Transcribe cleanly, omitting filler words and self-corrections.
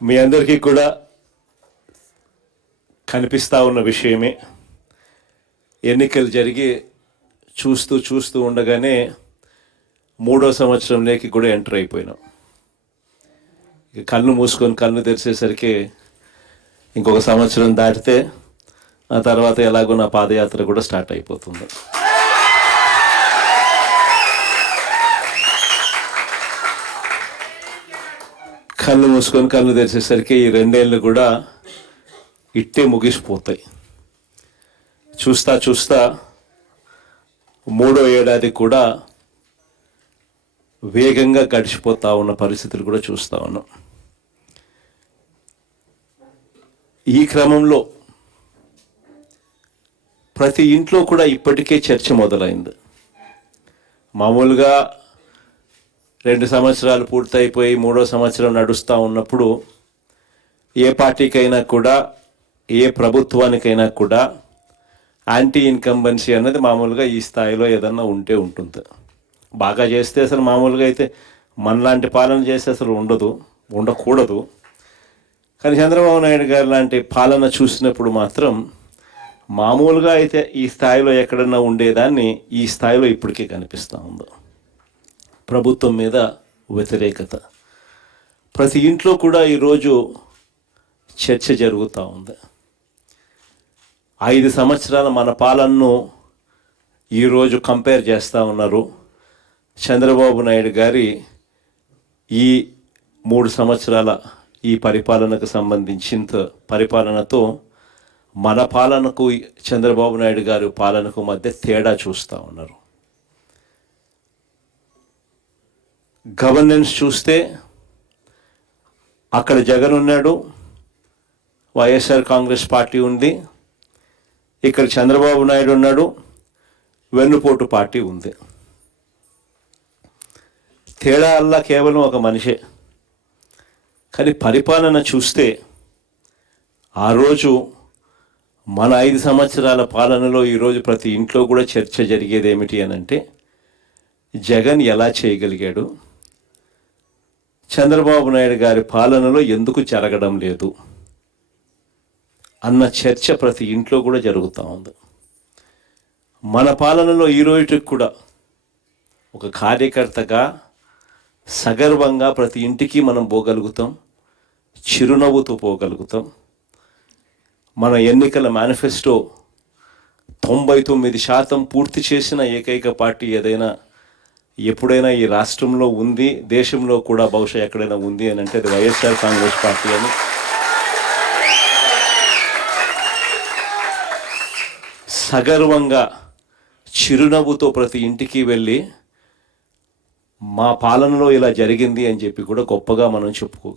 మీ అందరికీ కూడా కనిపిస్తూ ఉన్న విషయమే. ఎన్నికలు జరిగి చూస్తూ ఉండగానే 3వ సంవత్సరంలోకి కూడా ఎంటర్ అయిపోయినాం. కళ్ళు మూసుకొని కళ్ళు తెరిచేసరికి ఇంకొక సంవత్సరం దాటితే ఆ తర్వాత ఎలాగో నా పాదయాత్ర కూడా స్టార్ట్ అయిపోతుంది. కళ్ళు మూసుకొని కళ్ళు తెరిచేసరికి ఈ 2 ఏళ్ళు కూడా ఇట్టే ముగిసిపోతాయి. చూస్తా 3వ ఏడాది కూడా వేగంగా గడిచిపోతా ఉన్న పరిస్థితులు కూడా చూస్తూ ఉన్నాం. ఈ క్రమంలో ప్రతి ఇంట్లో కూడా ఇప్పటికే చర్చ మొదలైంది. మామూలుగా 2 సంవత్సరాలు పూర్తయిపోయి 3వ సంవత్సరం నడుస్తూ ఉన్నప్పుడు ఏ పార్టీకైనా కూడా ఏ ప్రభుత్వానికైనా కూడా యాంటీ ఇన్కంబెన్సీ అన్నది మామూలుగా ఈ స్థాయిలో ఏదన్నా ఉంటే ఉంటుంది. బాగా చేస్తే అసలు మామూలుగా అయితే మనలాంటి పాలన చేస్తే అసలు ఉండకూడదు. కానీ చంద్రబాబు నాయుడు గారు లాంటి పాలన చూసినప్పుడు మాత్రం మామూలుగా అయితే ఈ స్థాయిలో ఎక్కడన్నా ఉండేదాన్ని ఈ స్థాయిలో ఇప్పటికే కనిపిస్తూ ఉంది. ప్రభుత్వం మీద వ్యతిరేకత ప్రతి ఇంట్లో కూడా ఈరోజు చర్చ జరుగుతూ ఉంది. 5 సంవత్సరాల మన పాలనను ఈరోజు కంపేర్ చేస్తూ ఉన్నారు. చంద్రబాబు నాయుడు గారి ఈ 3 సంవత్సరాల ఈ పరిపాలనకు సంబంధించిన పరిపాలనతో మన పాలనకు చంద్రబాబు నాయుడు గారి పాలనకు మధ్య తేడా చూస్తూ ఉన్నారు. గవర్నెన్స్ చూస్తే అక్కడ జగన్ ఉన్నాడు, వైఎస్ఆర్ కాంగ్రెస్ పార్టీ ఉంది. ఇక్కడ చంద్రబాబు నాయుడు ఉన్నాడు, వెన్నుపోటు పార్టీ ఉంది. తేడా అల్లా కేవలం ఒక మనిషే. కానీ పరిపాలన చూస్తే ఆ రోజు మన 5 సంవత్సరాల పాలనలో ఈరోజు ప్రతి ఇంట్లో కూడా చర్చ జరిగేది ఏమిటి అని అంటే జగన్ ఎలా చేయగలిగాడు, చంద్రబాబు నాయుడు గారి పాలనలో ఎందుకు జరగడం లేదు అన్న చర్చ ప్రతి ఇంట్లో కూడా జరుగుతూ ఉంది. మన పాలనలో ఈ రోజుకి కూడా ఒక కార్యకర్తగా సగర్వంగా ప్రతి ఇంటికి మనం పోగలుగుతాం, చిరునవ్వుతో పోగలుగుతాం. మన ఎన్నికల మేనిఫెస్టో 99% పూర్తి చేసిన ఏకైక పార్టీ ఏదైనా ఎప్పుడైనా ఈ రాష్ట్రంలో ఉంది, దేశంలో కూడా బహుశా ఎక్కడైనా ఉంది అని అంటే అది వైఎస్ఆర్ కాంగ్రెస్ పార్టీ అని సగర్వంగా చిరునవ్వుతో ప్రతి ఇంటికి వెళ్ళి మా పాలనలో ఇలా జరిగింది అని చెప్పి కూడా గొప్పగా మనం చెప్పుకోగలం.